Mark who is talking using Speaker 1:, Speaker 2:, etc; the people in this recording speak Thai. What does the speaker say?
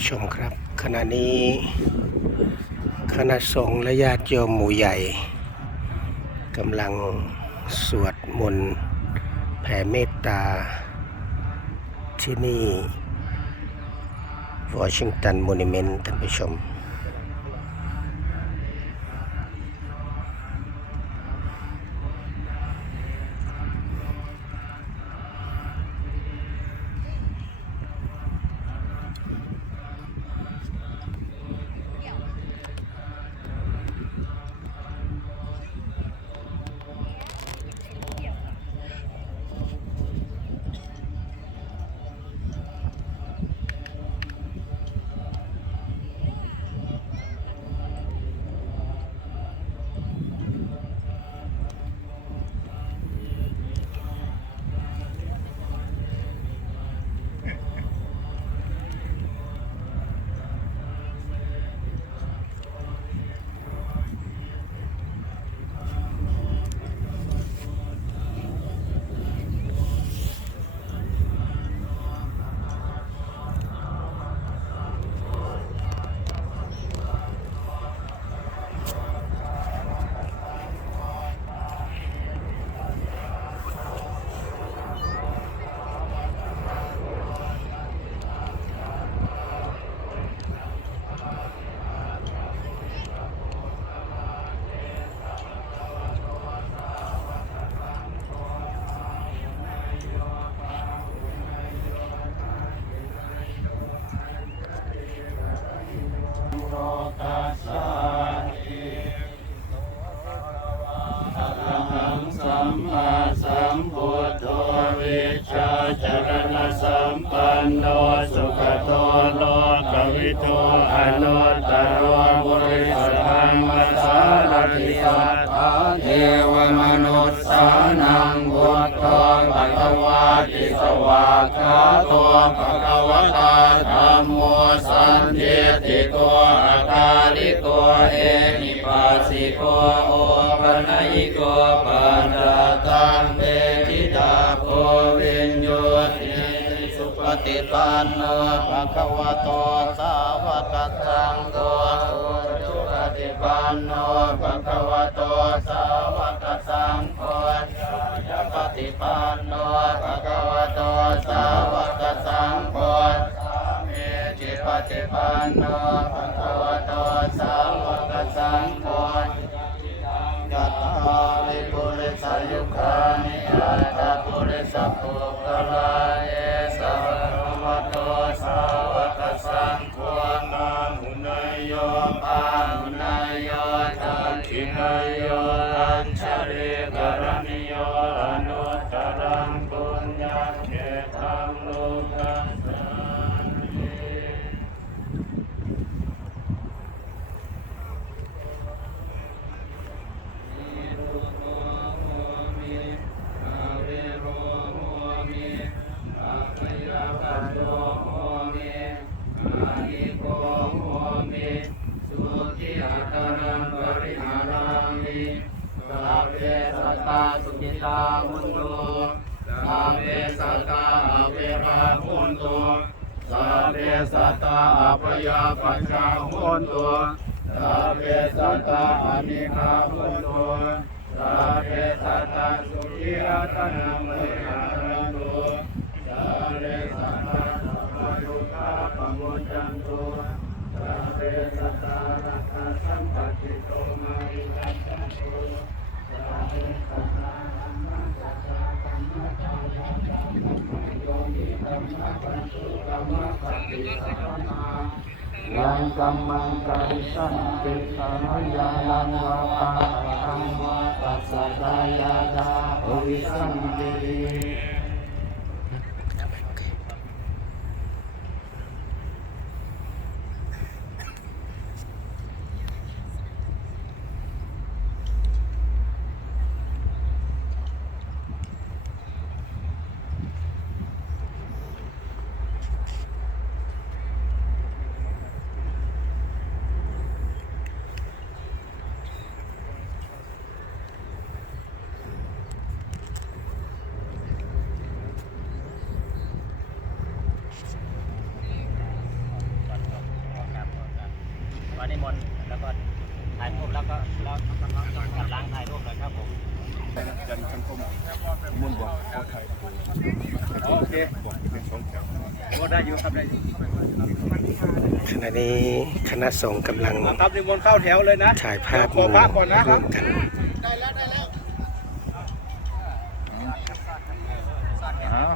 Speaker 1: ผู้ชมครับ ขณะนี้คณะสงฆ์และญาติโยมหมู่ใหญ่กำลังสวดมนต์แผ่เมตตา ที่นี่วอชิงตันมอนิเมนต์ท่านผู้ชม
Speaker 2: สัมมาสัม พุทโธวิชาจรณสัมปันโนสุขโตโลกวิโตอนุตตรบุริสธังมัสสารติสัตถาเทวมนุษย์สานังพุทโธภะคะวาติสวากขาโตภะคะวตาธัมโมสันติติโกอาคาลิโกเอหิปัสสิโก นัยโกปันตตังเบทิตาโควิญโยติสุปฏิปันโนภะคะวะโตสาวกสังโฆสุปฏิปันโนภะคะวะโตสาวกสังโฆสุปฏิปันโนภะคะวะโตสาวกสังโฆเมจิปฏิปันโน ริ สัพเพสัตตสุขิตามุนตุสัพเพสัตตาอเวรามุนตุสัพเพสัตตาอภยาปัญญามุนตุสัพเพสัตตาอนิคามุนตุสัพเพสัตตาสุขีอัตนามุนตุรันโตสาเวสัตตาสัพพยุคาปมุจจันโตสาเวสัตตารักขาสัมปติโตมาริยันตันโต ยังกัมมังการิสันติสารยาลังวาปาตังวาปัสสะกายาดาโอวิสันติ
Speaker 1: ค
Speaker 2: มานิมนต์แล้วก็ถ่ายรูปแล้วก็แล้วกำลังกำลังถ่ายรูปเลยครับผม
Speaker 3: จันทร์สังคมมุนบอกขอไทยโอเคบอกเป็นสองแถวโอ้ได้อยู่ครับได้อยู่
Speaker 1: ขณะนี้คณะสงฆ์กำลัง
Speaker 3: ครับนิมนต์เข้าแถวเลยนะ
Speaker 1: ถ่ายภาพ
Speaker 3: ขอพระก่อนนะค
Speaker 1: ร่
Speaker 3: รั
Speaker 1: ว
Speaker 3: บ
Speaker 1: มกัน
Speaker 3: อ้าว